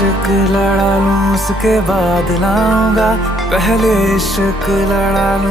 इश्क लड़ा लूं उसके बाद लाऊंगा, पहले इश्क लड़ा लूं।